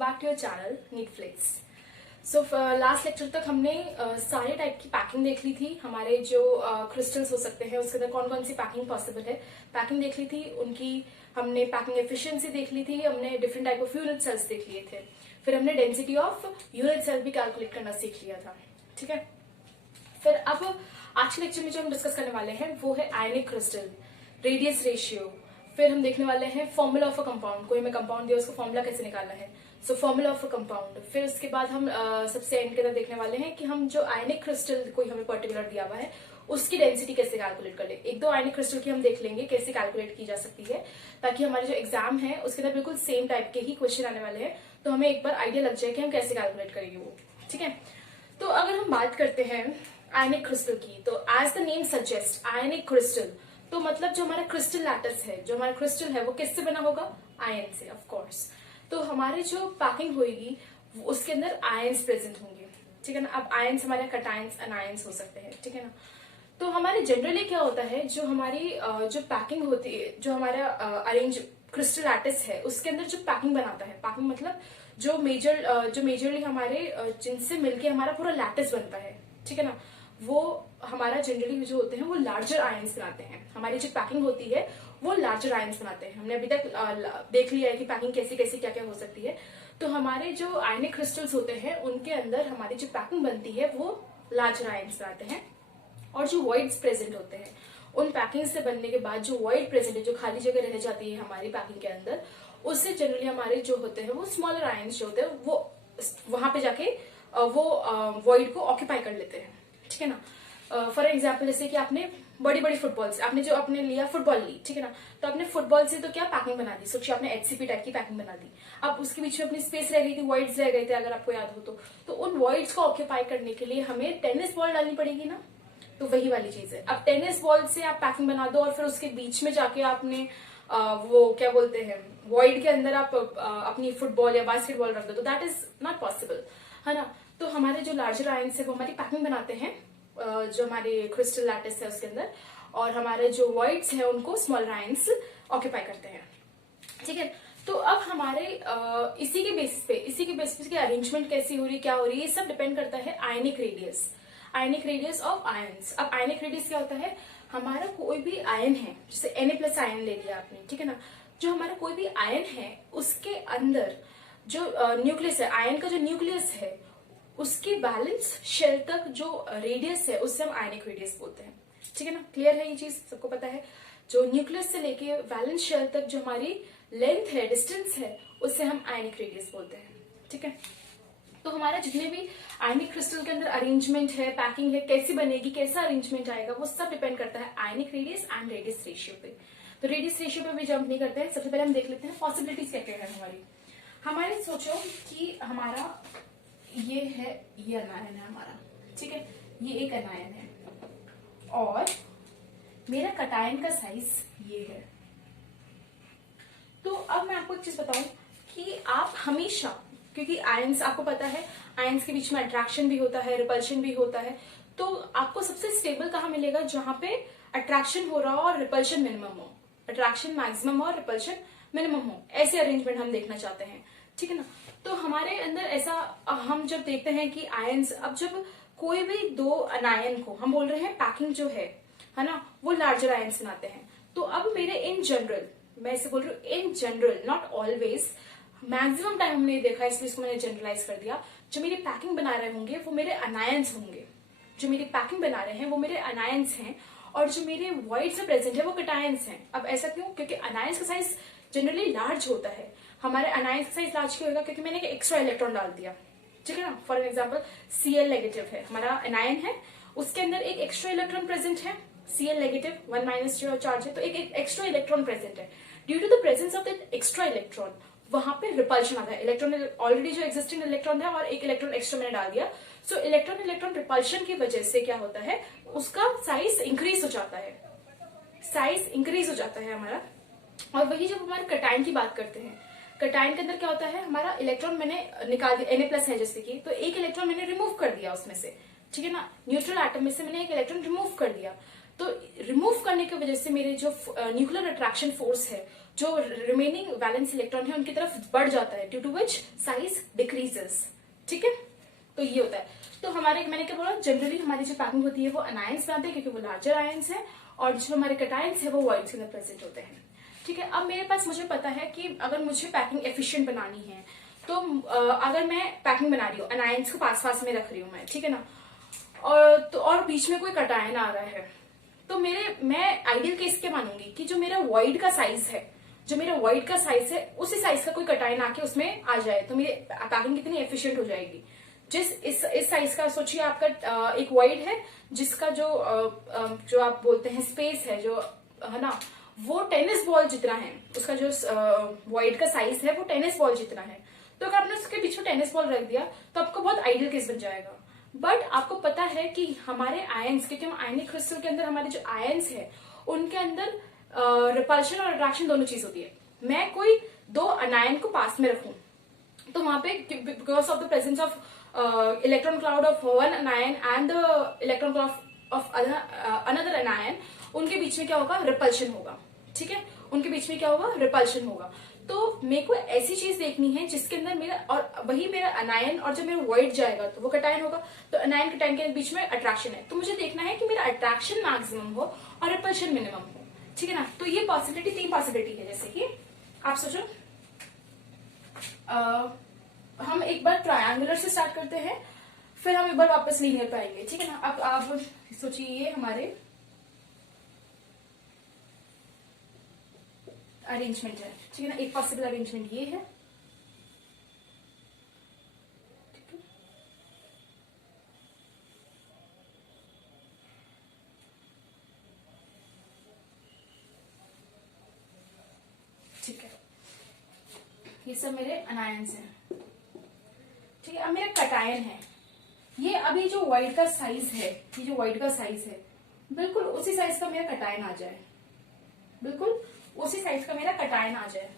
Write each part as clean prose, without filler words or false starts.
Back to your channel Neetflix. So last lecture तक हमने सारे टाइप की पैकिंग देख ली थी। हमारे जो क्रिस्टल्स हो सकते हैं उसके अंदर कौन कौन सी पैकिंग पॉसिबल है, पैकिंग देख ली थी। उनकी हमने पैकिंग एफिशिएंसी देख ली थी। हमने different type of unit cells देख लिए थे। फिर हमने डेंसिटी ऑफ यूनिट सेल भी कैलकुलेट करना सीख लिया था। ठीक है, फिर अब आज के लेक्चर में जो हम डिस्कस करने वाले हैं वो है आयनिक क्रिस्टल, रेडियस रेशियो। फिर हम देखने वाले हैं फॉर्मूला ऑफ अ कंपाउंड। कोई हमें कंपाउंड दिया, उसका फॉर्मूला कैसे निकालना है, so formula of a compound. फिर उसके बाद हम सबसे एंड के अंदर देखने वाले हैं कि हम जो आयनिक क्रिस्टल कोई हमें पर्टिकुलर दिया हुआ है उसकी डेंसिटी कैसे कैलकुलेट कर ले। एक दो आयनिक क्रिस्टल की हम देख लेंगे कैसे कैलकुलेट की जा सकती है, ताकि हमारे जो एग्जाम है उसके अंदर बिल्कुल सेम टाइप के ही क्वेश्चन आने वाले हैं, तो हमें एक बार आइडिया लग जाए कि हम कैसे कैलकुलेट करेंगे वो। ठीक है, तो अगर हम बात करते हैं आयनिक क्रिस्टल की, तो as the name suggest ionic crystal, तो मतलब जो हमारा क्रिस्टल लैटिस है, जो हमारा क्रिस्टल है वो किससे बना होगा, आयन से ऑफ कोर्स। तो हमारी जो पैकिंग होगी उसके अंदर आयंस प्रेजेंट होंगे। ठीक है ना, अब आयंस हमारे कटायंस अनायंस हो सकते हैं। ठीक है ना, तो हमारे जनरली क्या होता है, जो हमारी जो पैकिंग होती है, जो हमारा अरेंज क्रिस्टल लैटिस है उसके अंदर जो पैकिंग बनाता है, पैकिंग मतलब जो मेजरली हमारे जिनसे मिलके हमारा पूरा लैटिस बनता है। ठीक है ना, वो हमारा जनरली जो होते हैं वो लार्जर आयंस बनाते हैं। हमारी जो पैकिंग होती है वो लार्जर आयंस बनाते हैं। हमने अभी तक देख लिया है कि पैकिंग कैसी कैसी क्या क्या हो सकती है। तो हमारे जो आयनिक क्रिस्टल्स होते हैं उनके अंदर हमारी जो पैकिंग बनती है वो लार्जर आयंस बनाते हैं। और जो वॉइड्स प्रेजेंट होते हैं, उन पैकिंग से बनने के बाद जो वॉइड प्रेजेंट है, जो खाली जगह रह जाती है हमारी पैकिंग के अंदर, उससे जनरली हमारे जो होते हैं वो स्मॉलर आयंस जो होते हैं वो वहां पे जाके वो वॉइड को ऑक्यूपाई कर लेते हैं। ठीक है ना, फॉर एग्जाम्पल जैसे कि आपने बड़ी बड़ी फुटबॉल से आपने जो आपने लिया फुटबॉल ली, ठीक है ना, तो आपने फुटबॉल से तो क्या पैकिंग बना दी, सोचिए आपने एचसीपी टाइप की पैकिंग बना दी। अब उसके बीच में अपनी स्पेस रह गई थी, वॉइड्स रह गए थे, अगर आपको याद हो तो उन वॉइड्स को ऑक्यूपाई करने के लिए हमें टेनिस बॉल डालनी पड़ेगी ना, तो वही वाली चीज है। अब टेनिस बॉल से आप पैकिंग बना दो और फिर उसके बीच में जाके आपने वो क्या बोलते हैं वॉइड के अंदर आप अपनी फुटबॉल या बास्केटबॉल रख दो, तो दैट इज नॉट पॉसिबल, है ना। तो हमारे जो लार्जर आयंस है वो हमारी पैकिंग बनाते हैं जो हमारे क्रिस्टल लैटिस है उसके अंदर, और हमारे जो वॉइड्स है उनको स्मॉलर आयंस ऑक्यूपाई करते हैं। ठीक है, तो अब हमारे इसी के बेसिस पे अरेंजमेंट कैसी हो रही, क्या हो रही है, ये सब डिपेंड करता है आयनिक रेडियस ऑफ आयंस। अब आयनिक रेडियस क्या होता है, हमारा कोई भी आयन है, जैसे Na+ आयन ले लिया आपने, ठीक है ना, जो हमारा कोई भी आयन है उसके अंदर जो न्यूक्लियस है, आयन का जो न्यूक्लियस है उसके बैलेंस शेल तक जो रेडियस है उससे हम आयनिक रेडियस बोलते हैं। ठीक है ना, क्लियर है ये चीज, सबको पता है। जो न्यूक्लियस से लेके वैलेंस शेल तक जो हमारी लेंथ है, डिस्टेंस है, उससे हम आयनिक रेडियस बोलते हैं। ठीक है, तो हमारा जितने भी आयनिक क्रिस्टल के अंदर अरेंजमेंट है, पैकिंग है, कैसी बनेगी, कैसा अरेंजमेंट आएगा, वो सब डिपेंड करता है ionic radius and radius ratio पे। तो रेडियस रेशियो पे भी जंप नहीं करते हैं, सबसे पहले हम देख लेते हैं पॉसिबिलिटीज क्या क्या है हमारी। सोचो कि हमारा ये है, ये अनायन है हमारा, ठीक है, ये एक अनायन है और मेरा कटायन का साइज ये है। तो अब मैं आपको एक चीज बताऊं कि आप हमेशा, क्योंकि आयंस आपको पता है आयंस के बीच में अट्रैक्शन भी होता है, रिपल्शन भी होता है, तो आपको सबसे स्टेबल कहाँ मिलेगा, जहां पे अट्रैक्शन हो रहा हो और रिपल्शन मिनिमम हो, अट्रैक्शन मैक्सिमम हो और रिपल्शन मिनिमम हो, ऐसे अरेंजमेंट हम देखना चाहते हैं। ठीक है ना, तो हमारे अंदर ऐसा हम जब देखते हैं कि आयंस, अब जब कोई भी दो अनायन को हम बोल रहे हैं पैकिंग जो है ना, वो लार्जर आयंस बनाते हैं। तो अब मेरे इन जनरल, मैं इसे बोल रही हूँ in general, not always, maximum time हमने देखा है इसलिए इसको मैंने जनरलाइज कर दिया, जो मेरी पैकिंग बना रहे होंगे वो मेरे अनायंस होंगे, जो मेरी पैकिंग बना रहे हैं वो मेरे अनायंस हैं, और जो मेरे वॉइड से प्रेजेंट है वो कटायंस हैं। अब ऐसा क्यों, क्योंकि अनायंस का साइज जनरली लार्ज होता है। हमारे अनायंस का साइज लार्ज क्यों होगा, क्योंकि मैंने एक एक्स्ट्रा इलेक्ट्रॉन डाल दिया। ठीक है ना, फॉर एग्जाम्पल Cl नेगेटिव है हमारा अनायन है, उसके अंदर एक एक्स्ट्रा इलेक्ट्रॉन प्रेजेंट है, Cl नेगेटिव 1- जो चार्ज है, तो एक एक्स्ट्रा इलेक्ट्रॉन प्रेजेंट है। Due to the presence of that extra electron वहां पे रिपल्शन आता है। इलेक्ट्रॉन ऑलरेडी जो एक्जिस्टिंग इलेक्ट्रॉन है और एक इलेक्ट्रॉन एक्स्ट्रा मैंने डाल दिया, सो इलेक्ट्रॉन रिपल्शन की वजह से क्या होता है, उसका साइज इंक्रीज हो जाता है, हमारा। और वही जब हमारे कटायन की बात करते हैं, कटायन के अंदर क्या होता है, हमारा इलेक्ट्रॉन मैंने निकाल दिया, Na+ है जैसे कि, तो एक इलेक्ट्रॉन मैंने रिमूव कर दिया उसमें से, ठीक है ना, न्यूट्रल एटम में से मैंने एक इलेक्ट्रॉन रिमूव कर दिया, तो रिमूव करने की वजह से मेरे जो न्यूक्लियर अट्रैक्शन फोर्स है, जो रिमेनिंग वैलेंस इलेक्ट्रॉन है उनकी तरफ बढ़ जाता है, due to which size decreases. ठीक है, तो ये होता है। तो हमारे, मैंने क्या बोला, जनरली हमारी जो पैकिंग होती है वो अनायंस बनाते हैं क्योंकि वो लार्जर आयंस है, और जो हमारे कटायंस है वो वॉइड्स के अंदर प्रेजेंट होते हैं। ठीक है, अब मेरे पास, मुझे पता है कि अगर मुझे पैकिंग एफिशिएंट बनानी है तो अगर मैं पैकिंग बना रही हूँ, अनायंस को पास पास में रख रही हूँ मैं, ठीक है ना, और बीच में कोई कटायन आ रहा है, तो मैं आइडियल केस क्या मानूंगी कि जो मेरा वॉइड का साइज है, उसी साइज का कोई कटायन आके उसमें आ जाए, तो मेरी पैकिंग कितनी एफिशिएंट हो जाएगी। इस साइज का सोचिए, आपका एक वॉइड है जिसका जो आप बोलते हैं स्पेस है, जो है ना, वो टेनिस बॉल जितना है, उसका जो वॉइड का साइज है वो टेनिस बॉल जितना है। तो अगर आपने उसके पीछे टेनिस बॉल रख दिया तो आपको बहुत आइडियल केस बन जाएगा। बट आपको पता है कि हमारे आयंस, क्योंकि हम आयनिक क्रिस्टल के अंदर हमारे जो आयंस है उनके अंदर रिपल्शन और अट्रैक्शन दोनों चीज होती है। मैं कोई दो अनायन को पास में रखूं तो वहां पे, because of the presence of electron cloud of one अनायन and the electron cloud of another अनायन, उनके बीच में क्या होगा, रिपल्शन होगा। ठीक है, उनके बीच में क्या होगा, रिपल्शन होगा। तो मेरे को ऐसी चीज देखनी है जिसके अंदर मेरा, और वही मेरा अनायन और जब मेरा वॉइड जाएगा तो वो कटायन होगा, तो अनायन कटायन के बीच में अट्रैक्शन है, तो मुझे देखना है कि मेरा अट्रैक्शन मैक्सिमम हो और रिपल्शन मिनिमम हो। ठीक है ना, तो ये पॉसिबिलिटी, 3 पॉसिबिलिटी है। जैसे कि आप सोचो, हम एक बार ट्रायंगुलर से स्टार्ट करते हैं, फिर हम एक बार वापस लीनियर पे आएंगे। ठीक है ना, अब आप सोचिए ये हमारे अरेंजमेंट है। ठीक है ना, एक पॉसिबल अरेंजमेंट ये है, ठीक है, ये सब मेरे अनायंस हैं। ठीक है, अब मेरा कटायन है, ये अभी जो वॉइड का साइज है, ये जो वॉइड का साइज है, बिल्कुल उसी साइज का मेरा कटायन आ जाए, बिल्कुल उसी साइज का मेरा कटायन आ जाए।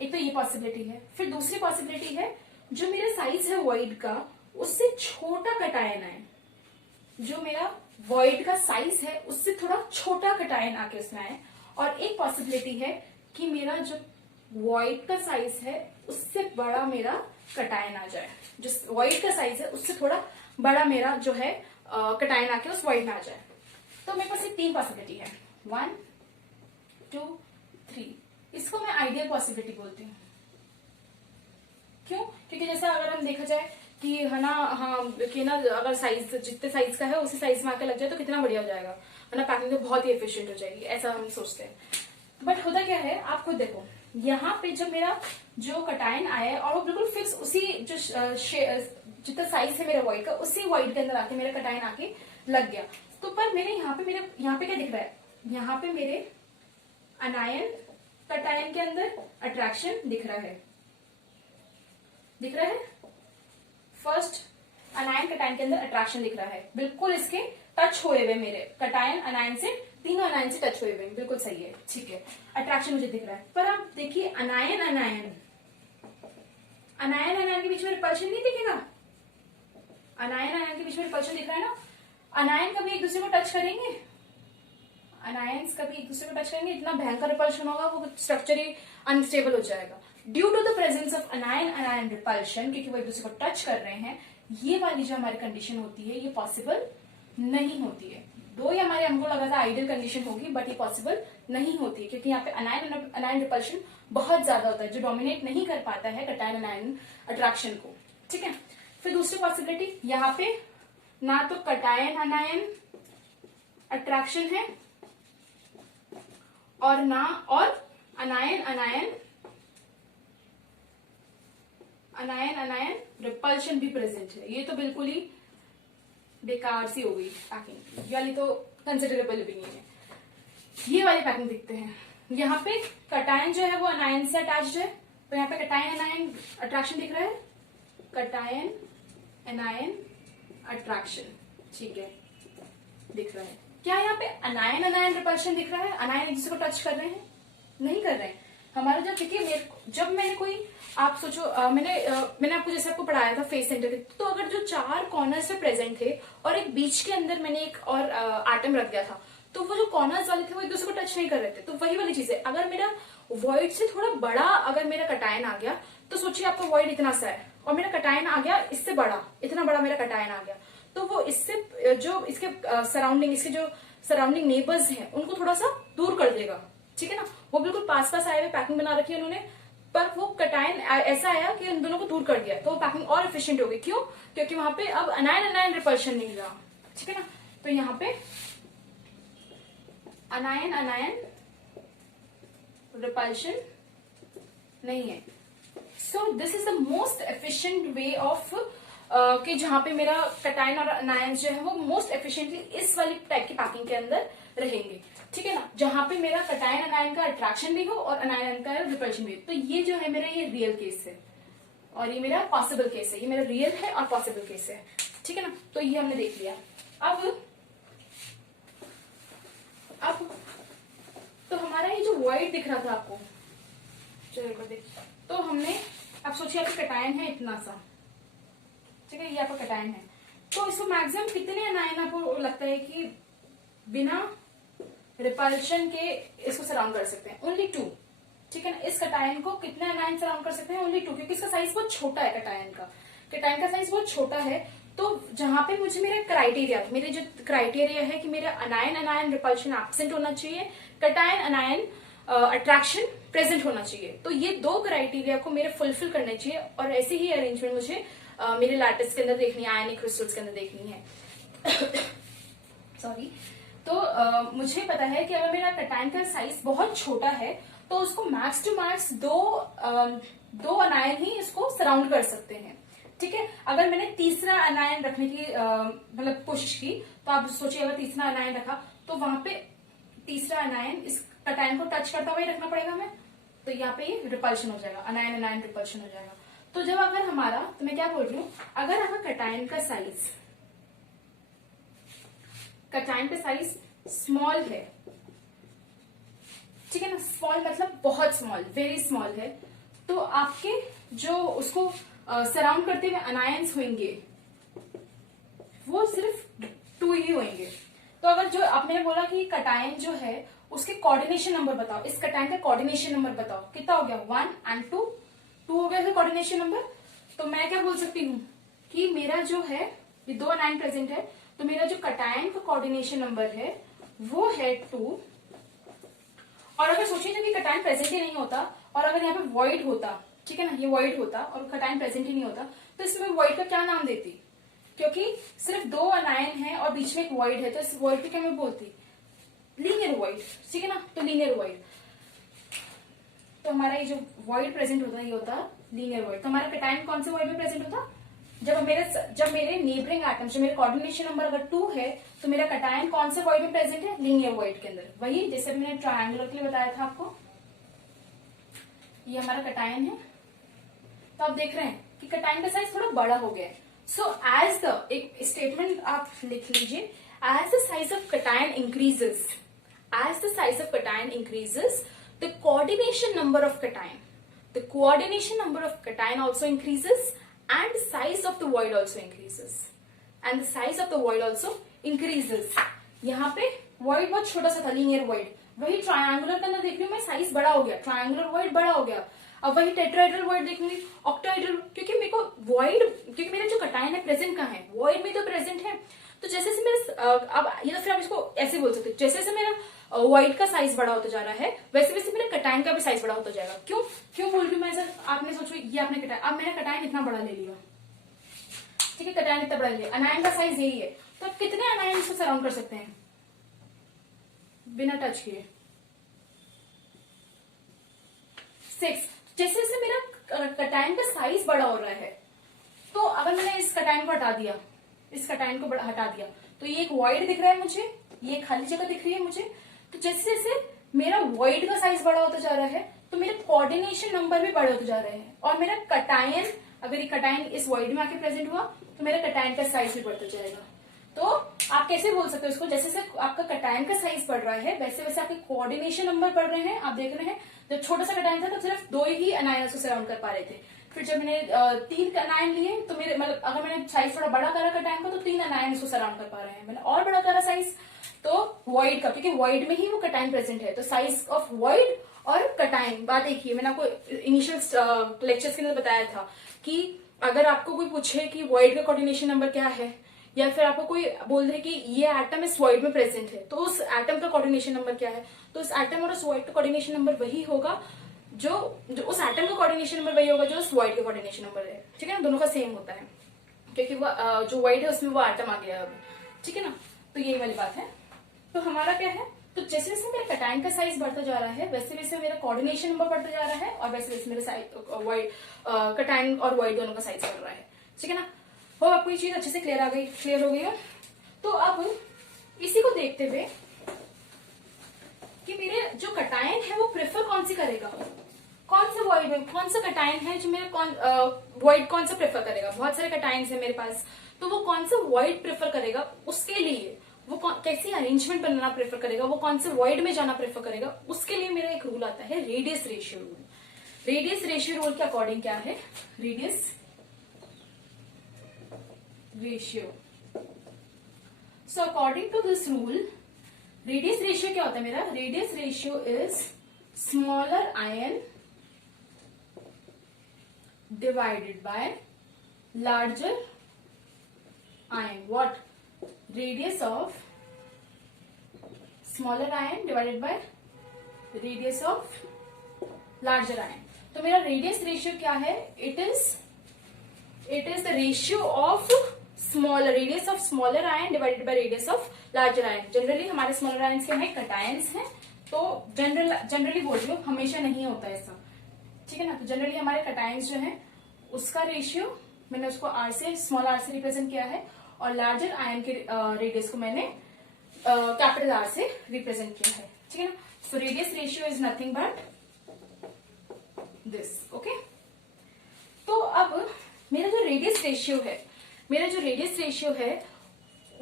एक तो ये पॉसिबिलिटी है। फिर दूसरी पॉसिबिलिटी है, जो मेरा साइज है वॉइड का उससे छोटा कटायन आए, जो मेरा वॉइड का साइज है उससे थोड़ा छोटा कटायन आके उसमें आए। और एक पॉसिबिलिटी है कि मेरा जो वॉइड का साइज है उससे बड़ा मेरा कटायन आ जाए, जो वॉइड का साइज है उससे थोड़ा बड़ा मेरा जो है कटायन आके उस वॉइड में आ जाए। तो मेरे पास ये 3 पॉसिबिलिटी है, 1 2 3। इसको मैं आइडियल पॉसिबिलिटी बोलती हूँ। क्यों? क्योंकि जैसा अगर हम देखा जाए कि है ना, हाँ कि ना, अगर साइज जितने साइज का है उसी साइज में आके लग जाए तो कितना बढ़िया हो जाएगा, है ना, पैकिंग तो बहुत ही एफिशिएंट हो जाएगी, ऐसा हम सोचते हैं। बट होता क्या है, आप खुद देखो, यहाँ पे जब मेरा जो कटायन आया है और वो बिल्कुल फिक्स उसी जो जितना साइज है मेरा वॉइड का, उसी वॉइड के अंदर आके मेरा कटायन आके लग गया, तो पर मेरे यहाँ पे क्या दिख रहा है, यहाँ पे मेरे अनायन कटायन के अंदर अट्रैक्शन दिख रहा है, फर्स्ट अनायन कटायन के अंदर अट्रैक्शन दिख रहा है, बिल्कुल इसके टच हुए हुए मेरे कटायन अनायन से, तीनों अनायन से टच हुए हुए, बिल्कुल सही है। ठीक है, अट्रैक्शन मुझे दिख रहा है। पर आप देखिए, अनायन अनायन के बीच में रिपल्शन नहीं दिखेगा, अनायन अनायन के बीच में रिपल्शन दिख रहा है ना, अनायन कभी एक दूसरे को टच करेंगे, अनायंस कभी एक दूसरे को टच करेंगे, इतना भयंकर रिपल्शन होगा, वो स्ट्रक्चर ही अनस्टेबल हो जाएगा due to the presence of anion anion repulsion, क्योंकि वो एक दूसरे को टच कर रहे हैं। ये वाली जो हमारी कंडीशन होती है ये पॉसिबल नहीं होती है। दो ही हमारे, हमको लगा था आइडियल कंडीशन होगी, बट ये पॉसिबल नहीं होती है, क्योंकि यहाँ पे अनायन अनायन रिपल्शन बहुत ज्यादा होता है, जो डोमिनेट नहीं कर पाता है कटायन अनायन अट्रैक्शन को। ठीक है, फिर दूसरी पॉसिबिलिटी, यहाँ पे ना तो कटायन अनायन अट्रैक्शन है और अनायन अनायन रिपल्शन भी प्रेजेंट है। ये तो बिल्कुल ही बेकार सी हो गई पैकिंग, वाली तो कंसिडरेबल भी नहीं है। ये वाली पैकिंग देखते हैं, यहाँ पे कटायन जो है वो अनायन से अटैच्ड है, तो यहाँ पे कटायन अनायन अट्रैक्शन दिख रहा है, कटायन अनायन अट्रैक्शन, ठीक है, दिख रहा है। क्या यहाँ पे अनायन अनायन रिपल्शन दिख रहा है, अनायन एक दूसरे को टच कर रहे हैं? नहीं कर रहे हैं हमारा। जब मैंने कोई, आप सोचो, मैंने आपको जैसे आपको पढ़ाया था फेस सेंटर, तो अगर जो 4 कॉर्नर्स पे प्रेजेंट थे और एक बीच के अंदर मैंने एक और एटम रख दिया था, तो वो जो कॉर्नर्स वाले थे वो एक दूसरे को टच नहीं कर रहे थे। तो वही वाली चीज है, अगर मेरा वॉइड से थोड़ा बड़ा अगर मेरा कटायन आ गया, तो सोचिए आपका वॉइड इतना सा है और मेरा कटायन आ गया इससे बड़ा, इतना बड़ा मेरा कटायन आ गया, तो वो इससे जो इसके सराउंडिंग, इसके जो सराउंडिंग नेबर्स हैं उनको थोड़ा सा दूर कर देगा, ठीक है ना। वो बिल्कुल पास पास आए हुए पैकिंग बना रखी है उन्होंने, पर वो कटायन ऐसा आया कि उन दोनों को दूर कर दिया, तो वो पैकिंग और एफिशिएंट हो गई। क्यों? क्योंकि वहां पे अब अनायन अनायन रिपल्शन नहीं रहा, ठीक है ना। तो यहाँ पे अनायन अनायन रिपल्शन नहीं है। So this is the most efficient way of कि जहां पे मेरा कटायन और अनायन जो है वो मोस्ट एफिशिएंटली इस वाली टाइप की पैकिंग के अंदर रहेंगे, ठीक है ना, जहां पे मेरा कटायन अनायन का अट्रैक्शन भी हो और अनायन का रिपल्शन भी हो। तो ये जो है मेरा ये रियल केस है और ये मेरा पॉसिबल केस है, ये मेरा रियल है और पॉसिबल केस है, ठीक है ना। तो ये हमने देख लिया। अब तो हमारा ये जो वॉइड दिख रहा था आपको, चलो एक बार देख, तो हमने अब सोचिए आपका कटायन है इतना सा, ठीक है, ये आपका कटायन है, तो इसको मैक्सिमम कितने अनायन आपको लगता है कि बिना रिपल्शन के इसको सराउंड कर सकते हैं? ओनली 2, ठीक है ना। इस कटायन को कितने अनायन सराउंड कर सकते हैं? ओनली 2, क्योंकि इसका साइज बहुत छोटा है, कटायन का साइज बहुत छोटा है। तो जहां पे मुझे मेरे जो क्राइटेरिया है कि मेरा अनायन अनायन रिपल्शन एब्सेंट होना चाहिए, कटायन अनायन अट्रैक्शन प्रेजेंट होना चाहिए, तो ये 2 क्राइटेरिया को मेरे फुलफिल करने चाहिए। और ऐसे ही अरेंजमेंट मुझे मेरे लैटिस के अंदर देखनी है, आयनिक क्रिस्टल्स के अंदर देखनी है। सॉरी। तो मुझे पता है कि अगर मेरा कटायन का साइज बहुत छोटा है तो उसको मैक्स टू मैक्स दो अनायन ही इसको सराउंड कर सकते हैं, ठीक है। अगर मैंने तीसरा अनायन रखने की मतलब कोशिश की, तो आप सोचिए अगर तीसरा अनायन रखा तो वहां पे तीसरा अनायन इस कटायन को टच करता हुआ ही रखना पड़ेगा हमें, तो यहाँ पे ये रिपल्शन हो जाएगा, अनायन अनायन रिपल्शन हो जाएगा। तो जब अगर हमारा, तो मैं क्या बोल रही हूँ, अगर आपका कटायन का साइज स्मॉल है, ठीक है ना, स्मॉल मतलब बहुत स्मॉल, वेरी स्मॉल है, तो आपके जो उसको सराउंड करते हुए अनायंस होंगे वो सिर्फ 2 ही होंगे। तो अगर जो आप मैंने बोला कि कटायन जो है उसके कोऑर्डिनेशन नंबर बताओ, इस कटायन का कोऑर्डिनेशन नंबर बताओ, कितना हो गया? 1 और 2 हो गया कोऑर्डिनेशन नंबर। तो मैं क्या बोल सकती हूँ कि मेरा जो है ये 2 अनायन प्रेजेंट है, तो मेरा जो कटायन का कोऑर्डिनेशन नंबर है वो है 2। और अगर सोचिए जब ये कटायन प्रेजेंट ही नहीं होता और अगर यहाँ पे वॉइड होता, ठीक है ना, ये वॉइड होता और कटायन प्रेजेंट ही नहीं होता, तो इसमें वॉइड का क्या नाम देती? क्योंकि सिर्फ 2 अनायन है और बीच में एक वॉइड है, तो इस वॉइड को क्या मैं बोलती? लीनियर वॉइड, ठीक है ना। तो लीनियर वॉइड, तो हमारा ये जो वॉइड प्रेजेंट होता है ये होता लीनियर वॉइड। तो हमारा कटायन कौन से वॉइड में प्रेजेंट होता? जब मेरे नेबरिंग एटम्स, जो मेरे कोऑर्डिनेशन नंबर अगर 2 है, तो मेरा कटायन कौन से वॉइड में प्रेजेंट है? लीनियर वॉइड के अंदर। वही जैसे मैंने ट्रायंगुलर के लिए बताया था आपको, ये हमारा कटायन है। तो आप देख रहे हैं कि कटायन का साइज थोड़ा बड़ा हो गया है। सो एज द, एक स्टेटमेंट आप लिख लीजिए, as the size of cation increases, the coordination number of cation also increases and the size of the void also increases यहाँ पे void बहुत छोटा सा था, लीनियर void। वही ट्रायंगुलर के अंदर देख रही हूँ मैं, साइज बड़ा हो गया, ट्रायंगुलर void बड़ा हो गया। अब वही टेट्राहेड्रल void देखूंगी, ऑक्टाहेड्रल, क्योंकि मेरे को void, क्योंकि मेरा जो कटायन है प्रेजेंट कहाँ है? void में तो प्रेजेंट है। तो जैसे से मेरा अब ये तो फिर आप इसको ऐसे बोल सकते, जैसे से मेरा वॉइड का साइज बड़ा होता जा रहा है वैसे वैसे मेरा कटायन का भी साइज बड़ा होता जाएगा। क्यों बोल रही हूँ मैं ऐसा? आपने सोचो, ये आपने कटायन, अब मैंने कटायन इतना बड़ा ले लिया, ठीक है, कटायन इतना बड़ा ले लिया, अनायन का साइज यही है, तो आप कितने अनायन से सराउंड कर सकते हैं बिना टच किए? 6। जैसे जैसे मेरा कटायन का साइज बड़ा हो रहा है, तो अगर मैंने इस कटायन को हटा दिया, तो ये एक वॉइड दिख रहा है मुझे, ये खाली जगह दिख रही है मुझे। तो जैसे जैसे मेरा वॉइड का साइज बड़ा होता जा रहा है तो मेरे कोऑर्डिनेशन नंबर भी बड़े होते जा रहे हैं, और मेरा कटायन, अगर ये कटायन इस वॉइड में आके प्रेजेंट हुआ तो मेरा कटायन का साइज भी बढ़ता जाएगा। तो आप कैसे बोल सकते हो इसको? जैसे जैसे आपका कटायन का साइज बढ़ रहा है वैसे वैसे आपके कोऑर्डिनेशन नंबर बढ़ रहे हैं। आप देख रहे हैं जब छोटा सा कटायन था तब सिर्फ 2 ही अनायन को सराउंड कर पा रहे थे, फिर जब मैंने 3 अनायन लिए तो मेरे मतलब अगर मैंने साइज थोड़ा बड़ा करा कटायन का तो 3 अनायन इसको सराउंड कर पा रहे हैं। मैंने और बड़ा करा साइज तो वॉइड का, क्योंकि वॉइड में ही वो कटायन प्रेजेंट है, तो साइज ऑफ वॉइड और कटायन। बात एक ही है, मैंने आपको इनिशियल लेक्चर्स के अंदर बताया था कि अगर आपको कोई पूछे कि वॉइड का कोऑर्डिनेशन नंबर क्या है, या फिर आपको कोई बोल दे कि ये एटम इस वॉइड में प्रेजेंट है, तो उस एटम का कोऑर्डिनेशन नंबर क्या है, तो उस एटम और उस वॉइड का कोऑर्डिनेशन नंबर वही होगा जो उस एटम का कोऑर्डिनेशन नंबर वही होगा जो उस वॉइड का कोऑर्डिनेशन नंबर है। ठीक है ना, दोनों का सेम होता है, क्योंकि वो जो वॉइड है उसमें वो एटम आ गया अब। ठीक है ना, तो यही वाली बात है। तो हमारा क्या है, तो जैसे जैसे मेरे कटायन का साइज बढ़ता जा रहा है वैसे वैसे मेरा कोऑर्डिनेशन नंबर बढ़ता जा रहा है, और वैसे वैसे मेरा साइज कटायन और वॉइड दोनों का साइज बढ़ रहा है। ठीक है ना, हो आपको ये चीज अच्छे से क्लियर हो गई है। तो अब इसी को देखते हुए कि मेरे जो कटायन है वो प्रेफर कौन सी करेगा, कौन सा वॉइड में कौन सा कटायन है जो मेरे वॉइड कौन सा प्रेफर करेगा। बहुत सारे कटायंस है मेरे पास, तो वो कौन सा वॉइड प्रेफर करेगा, उसके लिए वो कैसी अरेंजमेंट बनाना प्रेफर करेगा, वो कौन से वॉइड में जाना प्रेफर करेगा, उसके लिए मेरा एक रूल आता है radius ratio rule. Radius ratio rule के अकॉर्डिंग क्या है, radius ratio, so according to this rule radius ratio क्या होता है मेरा, radius ratio is smaller ion divided by larger ion. What? Radius of smaller ion divided by radius of larger ion. तो मेरा radius ratio क्या है, it is the ratio of smaller radius of smaller ion divided by radius of larger ion. Generally हमारे smaller ions क्या है, cations हैं, तो generally बोल रही हूँ, हमेशा नहीं होता ऐसा। ठीक है ना, तो जनरली हमारे कटायंस जो है उसका रेशियो मैंने उसको आर से, स्मॉल आर से रिप्रेजेंट किया है, और लार्जर आयन के रेडियस को मैंने कैपिटल आर से रिप्रेजेंट किया है। ठीक है ना, so radius ratio is nothing but this. Okay, तो अब मेरा जो रेडियस रेशियो है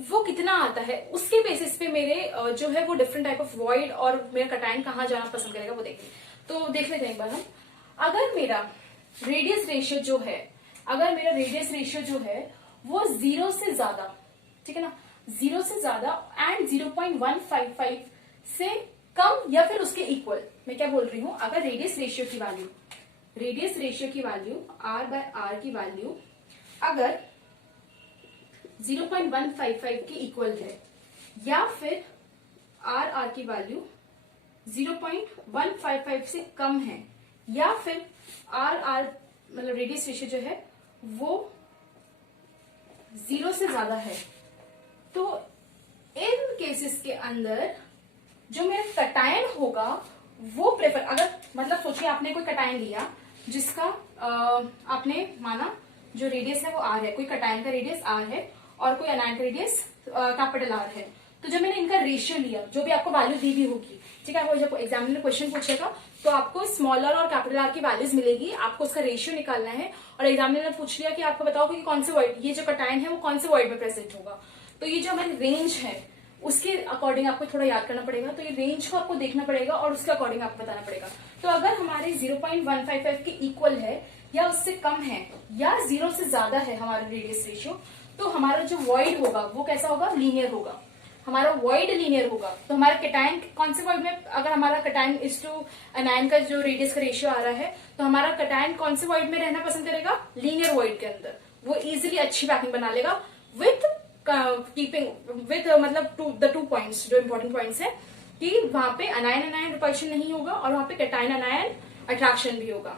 वो कितना आता है, उसके बेसिस पे मेरे जो है वो डिफरेंट टाइप ऑफ वॉइड और मेरा कटायन कहाँ जाना पसंद करेगा वो देखेंगे। तो देख लेते हैं एक बार हम, अगर मेरा रेडियस रेशियो जो है वो 0 से ज्यादा, ठीक है ना, 0 से ज्यादा एंड 0.155 से कम या फिर उसके इक्वल। मैं क्या बोल रही हूं, अगर रेडियस रेशियो की वैल्यू आर बाय आर की वैल्यू अगर 0.155 के इक्वल है, या फिर आर आर की वैल्यू 0.155 से कम है, या फिर आर आर मतलब रेडियस रेशियो जो है वो 0 से ज्यादा है, तो इन केसेस के अंदर जो मेरा कटायन होगा वो प्रेफर, अगर मतलब सोचिए आपने कोई कटायन लिया जिसका आपने माना जो रेडियस है वो आर है, कोई कटायन का रेडियस आर है और कोई अनायन का रेडियस कैपिटल आर है, तो जब मैंने इनका रेशियो लिया, जो भी आपको वैल्यू दी भी होगी, ठीक है, वो जब एग्जामिनर क्वेश्चन पूछेगा तो आपको स्मॉलर और कैपिटल आर की वैल्यूज मिलेगी, आपको उसका रेशियो निकालना है, और एग्जामिनर ने पूछ लिया कि आपको बताओ कि कौन से वॉइड, ये जो कटायन है वो कौन से वॉइड में प्रेजेंट होगा, तो ये जो हमारी रेंज है उसके अकॉर्डिंग आपको थोड़ा याद करना पड़ेगा, तो ये रेंज को आपको देखना पड़ेगा और उसके अकॉर्डिंग आपको बताना पड़ेगा। तो अगर हमारे 0.155 के इक्वल है या उससे कम है या 0 से ज्यादा है हमारा रेडियस रेशियो, तो हमारा जो वॉइड होगा वो कैसा होगा, लीनियर होगा, हमारा वॉइड लीनियर होगा। तो हमारा कटायन कौन से वॉइड में, अगर हमारा कटायन इज टू अनायन का जो रेडियस का रेशियो आ रहा है, तो हमारा कटायन कौन से वॉइड में रहना पसंद करेगा, लीनियर वॉइड के अंदर। वो इजिली अच्छी पैकिंग बना लेगा विथ कीपिंग विथ मतलब टू पॉइंट्स, जो इंपॉर्टेंट पॉइंट्स है कि वहां पे अनायन अनायन रिपल्शन नहीं होगा और वहां पे कटायन अनायन अट्रैक्शन भी होगा।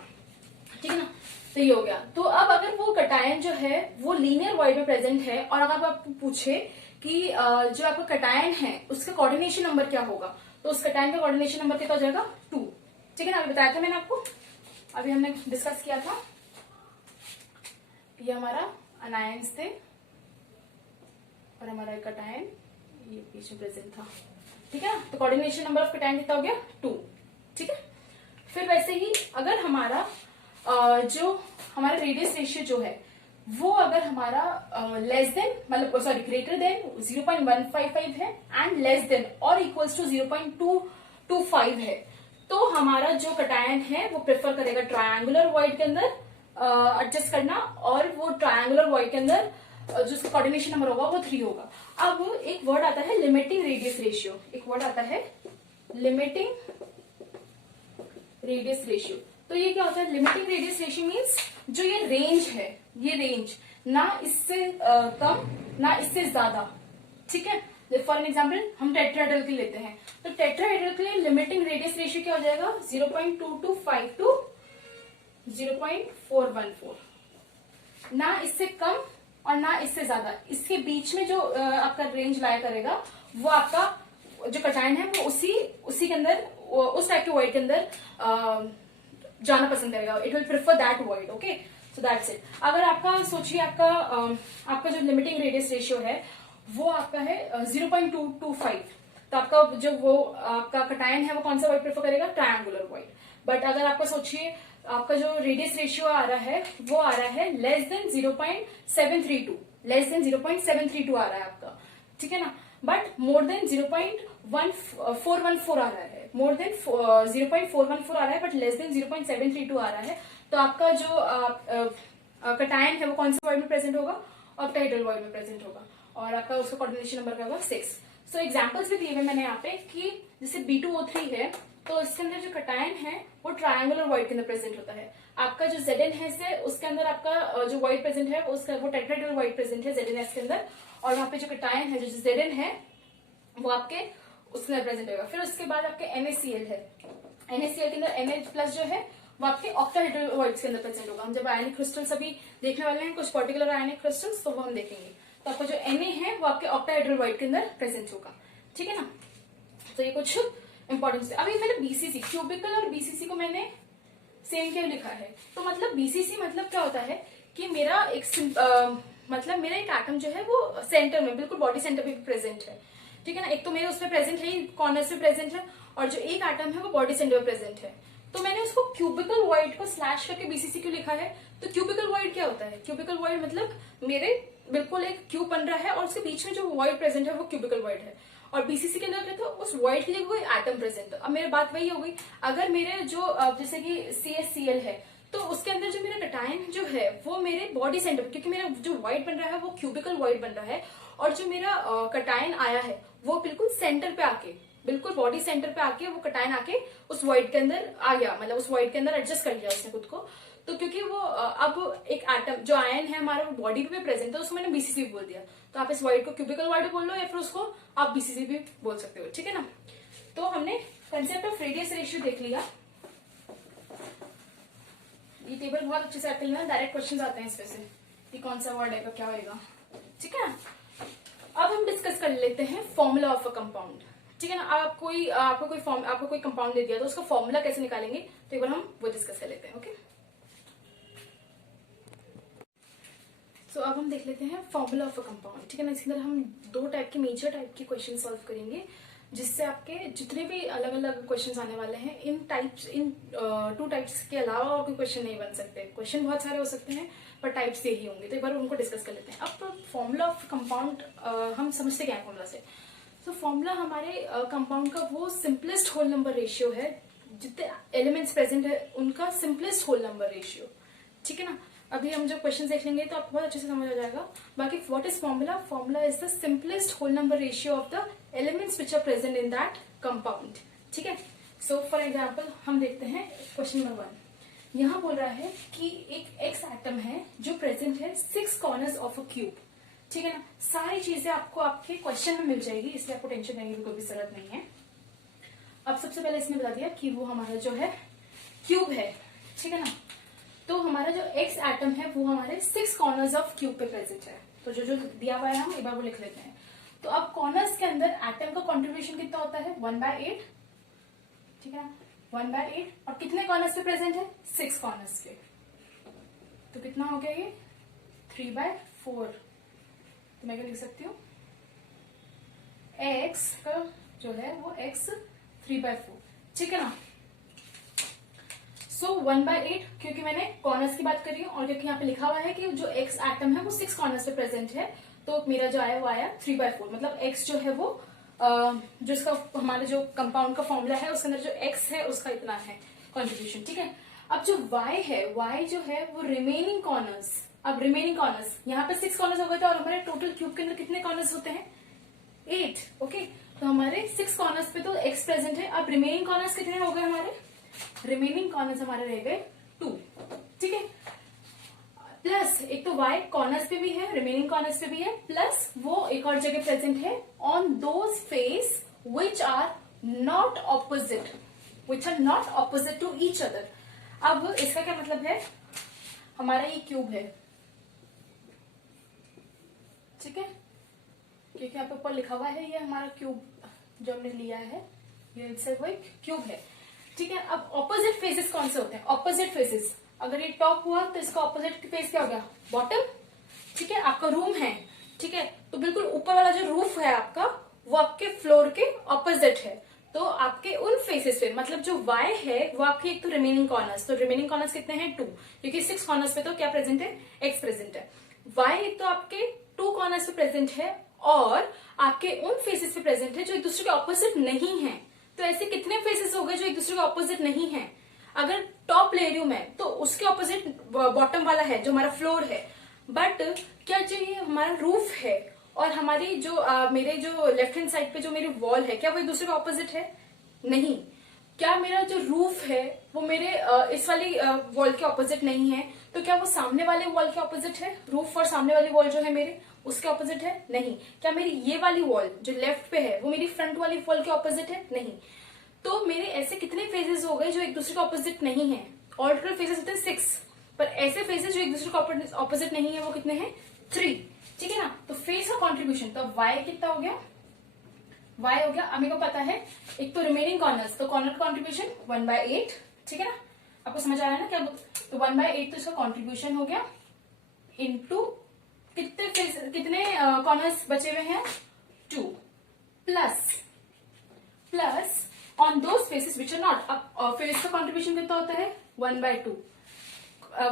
ठीक है ना, तो ये हो गया। तो अब अगर वो कटायन जो है वो लीनियर वॉइड में प्रेजेंट है, और अगर आपको पूछे कि जो आपका कटायन है उसका कोऑर्डिनेशन नंबर क्या होगा, तो उस कटायन का कोऑर्डिनेशन नंबर कितना हो जाएगा, 2। ठीक है ना, अभी बताया था मैंने आपको, अभी हमने डिस्कस किया था। ये हमारा अनायंस थे और हमारा कटायन ये बीच में प्रेजेंट था। ठीक है ना, तो कोऑर्डिनेशन नंबर ऑफ कटायन कितना हो गया, 2। ठीक है, फिर वैसे ही अगर हमारा जो हमारा रेडियस रेशियो जो है वो अगर हमारा लेस देन मतलब सॉरी ग्रेटर देन 0.155 है एंड लेस देन और इक्वल्स टू 0.225 है, तो हमारा जो कटायन है वो प्रेफर करेगा ट्रायंगुलर वॉइड के अंदर एडजस्ट करना, और वो ट्रायंगुलर वॉइड के अंदर जो उसका कोऑर्डिनेशन नंबर होगा वो 3 होगा। अब एक वर्ड आता है लिमिटिंग रेडियस रेशियो, एक वर्ड आता है लिमिटिंग रेडियस रेशियो। तो ये क्या होता है? लिमिटिंग रेडियस रेशियो मीन्स जो ये रेंज है, ये रेंज ना इससे कम ना इससे ज्यादा, ठीक है। फॉर एन एग्जाम्पल हम टेट्राहेड्रल के लेते हैं, तो टेट्राहेड्रल के लिए लिमिटिंग रेडियस रेशियो क्या हो जाएगा? 0.225 टू 0.414, ना इससे कम और ना इससे ज्यादा, इसके बीच में जो आपका रेंज लाया करेगा वो आपका जो कटायन है वो उसी के अंदर, उस टाइप के वॉइड के अंदर जाना पसंद करेगा। It will prefer that void, okay. So that's it. अगर आपका सोचिए आपका जो लिमिटिंग रेडियस रेशियो है वो आपका है 0.225, तो आपका जो वो आपका कटायन है वो कौन सा वॉइड प्रेफर करेगा? Triangular void. बट अगर आपका सोचिए आपका जो रेडियस रेशियो आ रहा है वो आ रहा है लेस देन 0.732, लेस देन 0.732 आ रहा है आपका, ठीक है ना। बट मोर देन 0.414 आ रहा है, मोर देन 0.414 आ रहा है, बट लेस देन 0.732 आ रहा है, तो आपका जो कटायन है वो कौन से वॉइड में प्रेजेंट होगा? ऑक्टाहेड्रल वॉइड में प्रेजेंट होगा, और आपका उसका कोऑर्डिनेशन नंबर क्या होगा? 6। सो एग्जाम्पल्स भी दिए हुए मैंने यहाँ पे कि जैसे B2O3 है तो इसके अंदर जो कटायन है वो ट्रायंगुलर वॉइड के अंदर प्रेजेंट होता है। आपका जो Zn है उसके अंदर आपका जो वॉइड प्रेजेंट है उसका वो टेट्राहेड्रल वॉइड प्रेजेंट है ZnS के अंदर, और वहां पे जो कटायन है जो Zn है वो आपके उसके अंदर प्रेजेंट होगा। फिर उसके बाद आपके NaCl है, NaCl के अंदर Na+ जो है वो आपके ऑक्टाहेड्रल वॉइड्स के अंदर प्रेजेंट होगा। हम जब आयनिक क्रिस्टल्स अभी देखने वाले हैं, कुछ पर्टिकुलर आयनिक क्रिस्टल्स, तो वो हम देखेंगे। तो आपका जो Na है वो आपके ऑक्टाहेड्रल वॉइड के अंदर प्रेजेंट होगा, ठीक है ना। तो ये कुछ इंपॉर्टेंस है। अभी मैंने BCC, क्यूबिकल और BCC को मैंने सेम क्यों लिखा है? तो मतलब BCC मतलब क्या होता है कि मेरा एक एटम जो है वो सेंटर में, बिल्कुल बॉडी सेंटर में प्रेजेंट है, ठीक है ना। एक तो मेरे उसमें प्रेजेंट है, कॉर्नर्स में प्रेजेंट है, और जो एक एटम है वो बॉडी सेंटर में प्रेजेंट है। तो मैंने उसको क्यूबिकल वॉइड को स्लैश करके BCC क्यों लिखा है? तो क्यूबिकल वॉइड क्या होता है? क्यूबिकल वॉइड मतलब मेरे बिल्कुल एक क्यूब बन रहा है और उसके बीच में जो वॉइड प्रेजेंट है वो क्यूबिकल वॉइड है, और BCC के अंदर क्या था? उस वॉइड के लिए कोई एटम प्रेजेंट। अब मेरी बात वही हो गई, अगर मेरे जो जैसे कि CaCl है तो उसके अंदर जो मेरा कटायन जो है वो मेरे बॉडी सेंटर, क्योंकि मेरा जो वॉइड बन रहा है वो क्यूबिकल वॉइड बन रहा है, और जो मेरा कटायन आया है वो बिल्कुल सेंटर पे आके, बिल्कुल बॉडी सेंटर पे आके वो कटायन आके उस वॉइड के अंदर आ गया, मतलब उस वॉइड के अंदर एडजस्ट कर लिया उसने खुद को। तो क्योंकि वो अब एक एटम जो आयन है हमारा वो बॉडी पे भी प्रेजेंट है, उसको मैंने BCC बोल दिया। तो आप इस वॉइड को क्यूबिकल वॉइड बोल लो या फिर उसको आप BCC भी बोल सकते हो, ठीक है ना। तो हमने कंसेप्ट ऑफ रेडियस रेशियो देख लिया। ये टेबल बहुत अच्छे से आते हैं, डायरेक्ट क्वेश्चन आते हैं इसमें से कि कौन सा वर्ड आएगा, क्या होगा, ठीक है। अब हम डिस्कस कर लेते हैं फॉर्मूला ऑफ अ कंपाउंड, ठीक है ना। आपको कोई कंपाउंड दे दिया तो उसका फॉर्मूला कैसे निकालेंगे, तो एक बार हम वो डिस्कस कर लेते हैं, ओके। तो अब हम देख लेते हैं फॉर्मूला ऑफ अ कंपाउंड, ठीक है ना। इसके अंदर हम दो टाइप के मेजर टाइप के क्वेश्चन सॉल्व करेंगे, जिससे आपके जितने भी अलग अलग क्वेश्चन आने वाले हैं इन 2 टाइप्स के अलावा और कोई क्वेश्चन नहीं बन सकते। क्वेश्चन बहुत सारे हो सकते हैं पर टाइप्स यही होंगे, तो एक बार उनको डिस्कस कर लेते हैं। अब फॉर्मूला ऑफ कंपाउंड हम समझते क्या है फॉर्मूला से? तो फॉर्मूला हमारे कंपाउंड का वो सिंपलेस्ट होल नंबर रेशियो है, जितने एलिमेंट्स प्रेजेंट है उनका सिंपलेस्ट होल नंबर रेशियो, ठीक है ना। अभी हम जो क्वेश्चन देख लेंगे तो आपको बहुत अच्छे से समझ आ जाएगा। बाकी what is formula? Formula is the simplest whole number ratio of the elements which are present in that compound, ठीक है। सो फॉर एग्जाम्पल हम देखते हैं क्वेश्चन नंबर 1। यहाँ बोल रहा है कि एक एक्स एटम है जो प्रेजेंट है 6 कॉर्नर्स ऑफ अ क्यूब, ठीक है ना। सारी चीजें आपको आपके क्वेश्चन में मिल जाएगी, इसलिए आपको टेंशन करने की कोई भी जरूरत नहीं है। अब सबसे पहले इसने बता दिया कि वो हमारा जो है क्यूब है, ठीक है ना। तो हमारा जो एक्स एटम है वो हमारे 6 कॉर्नर्स ऑफ क्यूब पे प्रेजेंट है। तो जो जो दिया हुआ है हम एक बार वो लिख लेते हैं। तो अब कॉर्नर्स के अंदर एटम का कंट्रीब्यूशन कितना होता है? 1/8, ठीक है ना, 1/8। और कितने कॉर्नर्स पे प्रेजेंट है? 6 कॉर्नर्स पे। तो कितना हो गया ये? 3/4। तो मैं क्या लिख सकती हूँ? एक्स का जो है वो x 3/4, ठीक है ना। सो 1/8, क्योंकि मैंने कॉर्नर्स की बात करी है और क्योंकि यहाँ पे लिखा हुआ है कि जो एक्स एटम है वो 6 कॉर्नर्स पे प्रेजेंट है, तो मेरा जो आया वो आया 3/4। मतलब एक्स जो है वो जो इसका हमारे जो कंपाउंड का फॉर्मूला है उसके अंदर जो एक्स है उसका इतना है कंट्रीब्यूशन, ठीक है। अब जो y है, y जो है वो रिमेनिंग कॉर्नर्स, अब रिमेनिंग कॉर्नर्स, यहाँ पे 6 कॉर्नर्स हो गए थे और हमारे टोटल क्यूब के अंदर कितने कॉर्नर्स होते हैं? 8। ओके, तो हमारे 6 कॉर्नर्स पे तो x प्रेजेंट है। अब रिमेनिंग कॉर्नर्स कितने हो गए हमारे? रिमेनिंग कॉर्नर्स हमारे रह गए 2। ठीक है, प्लस एक तो y कॉर्नर्स पे भी है, रिमेनिंग कॉर्नर्स पे भी है, प्लस वो एक और जगह प्रेजेंट है on those faces which are not opposite, which are not opposite to each other. अब इसका क्या मतलब है? हमारा ये क्यूब है, ठीक है, क्योंकि यहाँ पे ऊपर लिखा हुआ है ये हमारा क्यूब जो हमने लिया है, ये इटसेल्फ एक क्यूब है। ठीक है, अब ऑपोजिट फेसेस कौन से होते हैं? ऑपोजिट फेसेस, अगर ये टॉप हुआ तो इसका ऑपोजिट फेस क्या हो गया? बॉटम। ठीक है, आपका रूम है, ठीक है, तो बिल्कुल ऊपर वाला जो रूफ है आपका वो आपके फ्लोर के ऑपोजिट है। तो आपके उन फेसेस पे, मतलब जो y है वो आपके एक तो रिमेनिंग कॉर्नर्स, तो रिमेनिंग कॉर्नर्स कितने हैं? 2, क्योंकि 6 कॉर्नर्स पे तो क्या प्रेजेंट है? x प्रेजेंट है। y एक तो आपके 2 कॉर्नर्स पे प्रेजेंट है और आपके उन फेसेस पे प्रेजेंट है जो एक दूसरे के ऑपोजिट नहीं है। तो ऐसे कितने फेसेस हो गए जो एक दूसरे के ऑपोजिट नहीं है? अगर टॉप ले रही हूं मैं तो उसके ऑपोजिट बॉटम वाला है जो हमारा फ्लोर है, बट क्या चाहिए? हमारा रूफ है और हमारी जो मेरे जो लेफ्ट हैंड साइड पे जो मेरी वॉल है, क्या वो एक दूसरे के ऑपोजिट है? नहीं। क्या मेरा जो रूफ है वो मेरे इस वाली वॉल के ऑपोजिट नहीं है? तो क्या वो सामने वाले वॉल के ऑपोजिट है? रूफ और सामने वाली वॉल जो है मेरे उसके ऑपोजिट है? नहीं। क्या मेरी ये वाली वॉल जो लेफ्ट पे है वो मेरी फ्रंट वाली वॉल के ऑपोजिट है? नहीं। तो मेरे ऐसे कितने फेजेस हो गए जो एक दूसरे के ऑपोजिट नहीं है? ऑल टोटल फेजेस होते हैं 6, पर ऐसे फेजेस जो एक दूसरे के ऑपोजिट नहीं है वो कितने हैं? 3। ठीक है ना, तो फेस का कॉन्ट्रीब्यूशन, तो y कितना हो गया? y हो गया, अब मेरे को पता है एक तो रिमेनिंग कॉर्नर्स, तो कॉर्नर का कॉन्ट्रीब्यूशन 1/8। ठीक है ना, आपको समझ आ रहा है ना क्या? तो 1/8 तो इसका कॉन्ट्रीब्यूशन हो गया इनटू कितने कॉर्नर्स बचे हुए हैं? 2 plus on those faces which are not. अब फेस का कॉन्ट्रीब्यूशन कितना होता है? 1/2।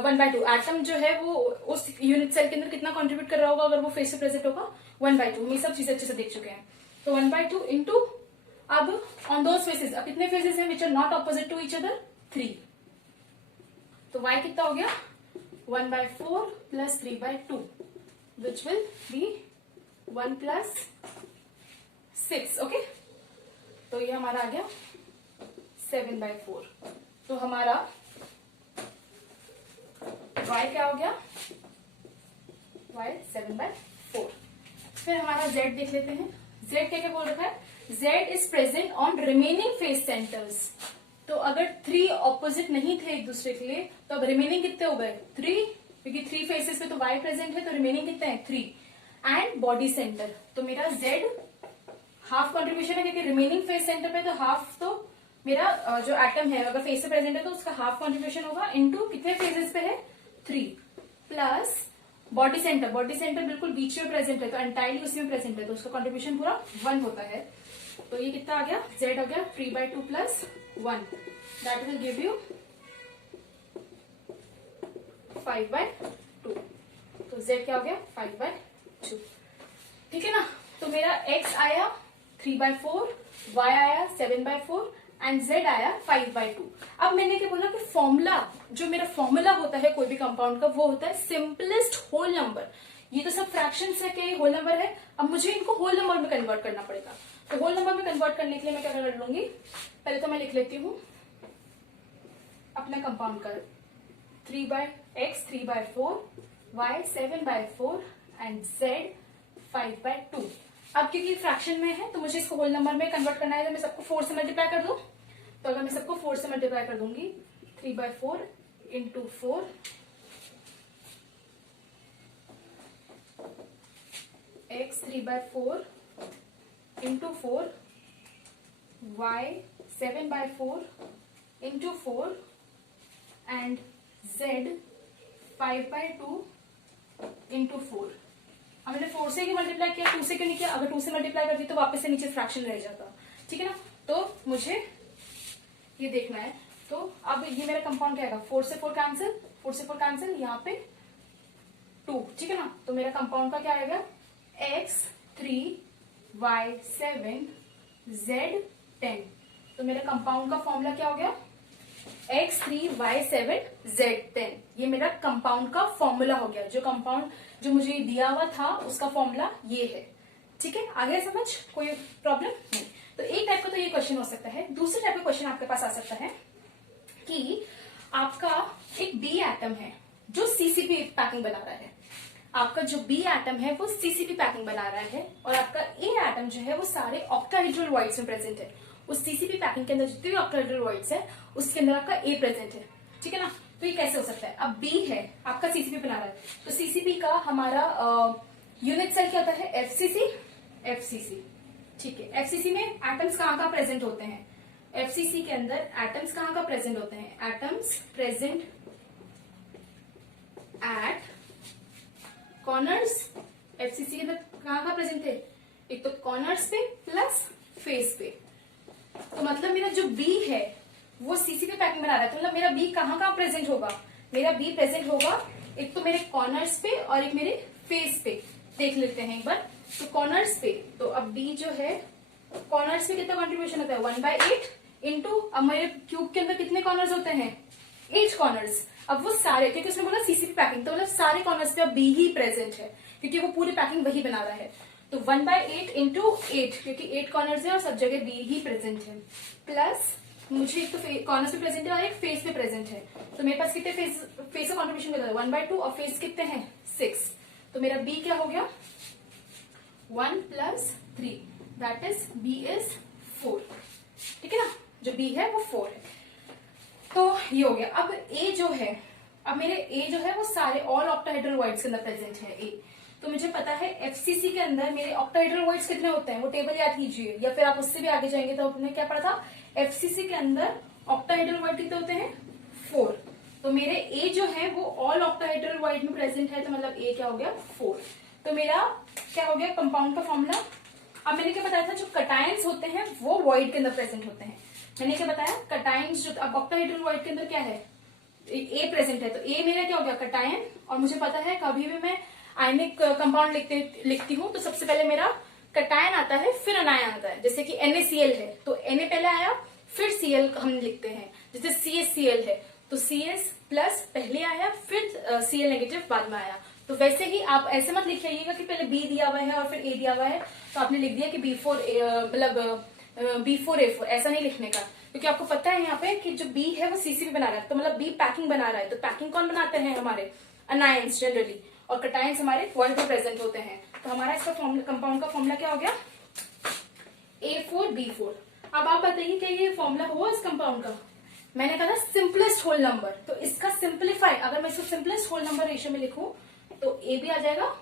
1/2 एटम जो है वो उस यूनिट सेल के अंदर कितना कंट्रीब्यूट कर रहा होगा अगर वो फेस से प्रेजेंट होगा? 1/2। हम ये सब चीजें अच्छे से देख चुके हैं। तो 1/2 इंटू, अब ऑन दोज फेसेस, अब कितने फेसेस हैं which are not opposite to each other? 3। तो y कितना हो गया? 1/4 plus 3/2 which will be 1 plus 6। Okay, तो ये हमारा आ गया 7/4। तो हमारा y क्या हो गया? y 7/4। फिर हमारा z देख लेते हैं। z क्या क्या बोल रखा है? z is present on remaining face centres. तो अगर 3 ऑपोजिट नहीं थे एक दूसरे के लिए तो अब रिमेनिंग कितने हो गए? 3, क्योंकि 3 फेसेस पे तो y प्रेजेंट है, तो रिमेनिंग कितने हैं? 3। एंड बॉडी सेंटर, तो मेरा z हाफ कंट्रीब्यूशन है, क्योंकि रिमेनिंग फेस सेंटर पे तो हाफ तो मेरा जो एटम है अगर फेस से प्रेजेंट है तो उसका हाफ कंट्रीब्यूशन होगा इनटू कितने फेजेस पे है? 3 plus body centre, body centre बिल्कुल बीच में प्रेजेंट है तो एंटायरली उसी में प्रेजेंट है तो उसका कंट्रीब्यूशन पूरा 1 होता है। तो ये कितना आ गया? z हो गया 3/2 plus 1, that will give you 5/2। तो z क्या हो गया? 5/2। ठीक है ना, तो मेरा x आया 3/4, y आया 7/4 एंड z आया 5/2। अब मैंने क्या बोला कि फॉर्मूला, जो मेरा फॉर्मूला होता है कोई भी कंपाउंड का, वो होता है सिंपलेस्ट होल नंबर। ये तो सब फ्रैक्शंस है कि होल नंबर है, अब मुझे इनको होल नंबर में कन्वर्ट करना पड़ेगा। तो होल नंबर में कन्वर्ट करने के लिए मैं क्या कर लूंगी? पहले तो मैं लिख लेती हूँ अपना कंपाउंड का 3/x 3/4, y 7/4 एंड z 5/2। अब क्योंकि फ्रैक्शन में है तो मुझे इसको होल नंबर में कन्वर्ट करना है, तो मैं सबको 4 से मल्टीप्लाई कर दूं। तो अगर मैं सबको 4 से मल्टीप्लाई कर दूंगी, 3/4 into 4 x 3/4 into 4 y 7/4 into 4 and z 5/2 into 4। हमने 4 से क्यों मल्टीप्लाई किया, 2 से क्यों नहीं किया? अगर 2 से मल्टीप्लाई करती तो वापस से नीचे फ्रैक्शन रह जाता। ठीक है ना, तो मुझे ये देखना है। तो अब ये मेरा कंपाउंड क्या आएगा? 4 से 4 कैंसिल, 4 से 4 कैंसिल, यहाँ पे 2। ठीक है ना, तो मेरा कंपाउंड का क्या आएगा? x 3 y 7 z 10। तो मेरा कंपाउंड का फॉर्मूला क्या हो गया? X3Y7Z10 ये मेरा कंपाउंड का फॉर्मूला हो गया। जो कंपाउंड जो मुझे दिया हुआ था उसका फॉर्मूला ये है। ठीक है, आगे समझ, कोई प्रॉब्लम नहीं। तो एक टाइप का तो ये क्वेश्चन हो सकता है। दूसरे टाइप का क्वेश्चन आपके पास आ सकता है कि आपका एक बी एटम है जो सीसीपी पैकिंग बना रहा है। आपका जो बी एटम है वो सीसीपी पैकिंग बना रहा है और आपका ए एटम जो है वो सारे ऑक्टाहेड्रल वॉइड्स में प्रेजेंट है। उस सीसीपी पैकिंग के अंदर जितने भी ऑक्टाहेड्रल वॉइड्स है उसके अंदर आपका ए प्रेजेंट है। ठीक है ना, तो ये कैसे हो सकता है? अब बी है आपका सीसीपी बना रहा है, तो सीसीपी का हमारा यूनिट सेल क्या होता है? एफसीसी। ठीक है, एफसीसी में एटम्स कहाँ प्रेजेंट होते हैं? एफसीसी के अंदर एटम्स कहाँ प्रेजेंट होते हैं? Atoms present at corners. FCC के अंदर कहाँ प्रेजेंट थे? एक तो कॉर्नर्स पे प्लस फेस पे। तो मतलब मेरा जो बी है वो सीसीपी पैकिंग बना रहा है, तो मतलब मेरा बी कहाँ प्रेजेंट होगा? मेरा बी प्रेजेंट होगा एक तो मेरे कॉर्नर्स पे और एक मेरे फेस पे। देख लेते हैं एक बार। तो कॉर्नर्स पे, तो अब बी जो है कॉर्नर्स पे कितना कंट्रीब्यूशन होता है? 1/8 इंटू, अब मेरे क्यूब के अंदर कितने कॉर्नर्स होते हैं? 8 कॉर्नर्स। अब वो सारे, क्योंकि उसने बोला सीसीपी पैकिंग, तो मतलब सारे कॉर्नर्स पे अब बी ही प्रेजेंट है क्योंकि वो पूरी पैकिंग वही बना रहा है। तो 1/8 इंटू 8, क्योंकि 8 कॉर्नर्स है और सब जगह बी ही प्रेजेंट है। प्लस मुझे एक तो कॉर्नर्स पे प्रेजेंट है और एक फेस पे प्रेजेंट है, तो मेरे पास कितने फेस का कॉन्ट्रीब्यूशन कितना है? 1/2 और फेस कितने हैं? 6। तो मेरा बी क्या हो गया? 1 + 3, दैट इज बी इज 4। ठीक है ना, जो बी है वो 4 है। तो ये हो गया। अब ए जो है, अब मेरे ए जो है वो सारे ऑल ऑक्टाहेड्रल वॉइड्स के अंदर प्रेजेंट है ए। तो मुझे पता है एफसीसी के अंदर मेरे ऑक्टाहेड्रल वॉइड्स कितने होते हैं, वो टेबल याद कीजिए, या फिर आप उससे भी आगे जाएंगे तो आपने क्या पढ़ा था? एफसीसी के अंदर ऑक्टाहेड्रल वॉइड कितने होते हैं? 4। तो मेरे ए जो है वो ऑल ऑक्टाहेड्रल वॉइड में प्रेजेंट है, तो मतलब ए क्या हो गया? 4। तो मेरा क्या हो गया? कंपाउंड का फॉर्मूला। अब मैंने क्या बताया था? जो कटायंस होते हैं वो वॉइड के अंदर प्रेजेंट होते हैं। मैंने क्या बताया? कटायंस जो, अब ऑक्टाहेड्रल वॉइड के अंदर क्या है? ए प्रेजेंट है, तो ए मेरा क्या हो गया? कटायन। और मुझे पता है कभी भी मैं आयनिक कंपाउंड लिखती हूँ तो सबसे पहले मेरा कटायन आता है फिर अनायन आता है। जैसे कि NaCl है तो Na पहले आया फिर Cl हम लिखते हैं। जैसे CaCl है तो CS प्लस पहले आया फिर Cl नेगेटिव बाद में आया। तो वैसे ही आप ऐसे मत लिख जाइएगा कि पहले B दिया हुआ है और फिर A दिया हुआ है तो आपने लिख दिया कि मतलब B4A4, ऐसा नहीं लिखने का, क्योंकि आपको पता है यहाँ पे कि जो B है वो सीसीपी बना रहा है, तो मतलब B पैकिंग बना रहा है। तो पैकिंग कौन बनाते हैं? हमारे अनायंस जनरली, और कटायंस हमारे वॉइड में प्रेजेंट होते हैं। तो हमारा इसका कंपाउंड का फॉर्मूला क्या हो गया? A4B4। अब आप बताइए क्या ये फॉर्मूला हुआ इस कंपाउंड का? मैंने कहा था सिंपलेस्ट होल नंबर, तो इसका सिंप्लीफाई, अगर मैं इसको सिंपलेस्ट होल नंबर रेशियो में लिखूं तो ए भी आ जाएगा।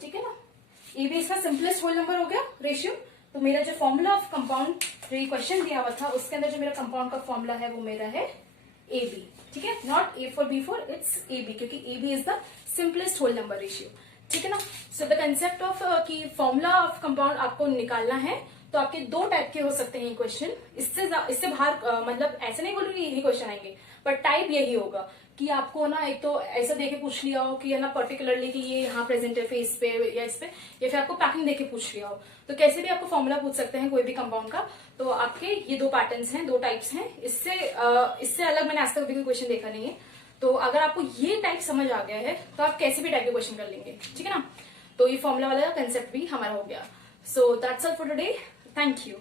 ठीक है ना, ए भी इसका सिंपलेस्ट होल नंबर हो गया रेशियो। तो मेरा जो फॉर्मूला ऑफ कंपाउंड जो क्वेश्चन दिया हुआ था उसके अंदर जो मेरा कंपाउंड का फॉर्मूला है वो मेरा है ए बी। ठीक है, not A4B4, it's A B, क्योंकि A B is the simplest whole number ratio. ठीक है ना। सो द कंसेप्ट ऑफ कि फॉर्मूला ऑफ कंपाउंड आपको निकालना है तो आपके 2 टाइप के हो सकते हैं क्वेश्चन। इससे बाहर मतलब ऐसे नहीं बोलूंगी यही क्वेश्चन आएंगे, बट टाइप यही होगा कि आपको ना एक तो ऐसा देके पूछ लिया हो कि है ना पर्टिकुलरली कि ये यहाँ प्रेजेंट है फेस पे या इस पे, या फिर आपको पैकिंग देके पूछ लिया हो। तो कैसे भी आपको फॉर्मूला पूछ सकते हैं कोई भी कंपाउंड का। तो आपके ये 2 पैटर्न्स हैं, 2 टाइप्स हैं। इससे अलग मैंने आज तक कभी कोई क्वेश्चन देखा नहीं है। तो अगर आपको ये टाइप समझ आ गया है तो आप कैसे भी टाइप के क्वेश्चन कर लेंगे। ठीक है ना। तो ये फॉर्मूला वाला कंसेप्ट भी हमारा हो गया। So that's all for today. Thank you.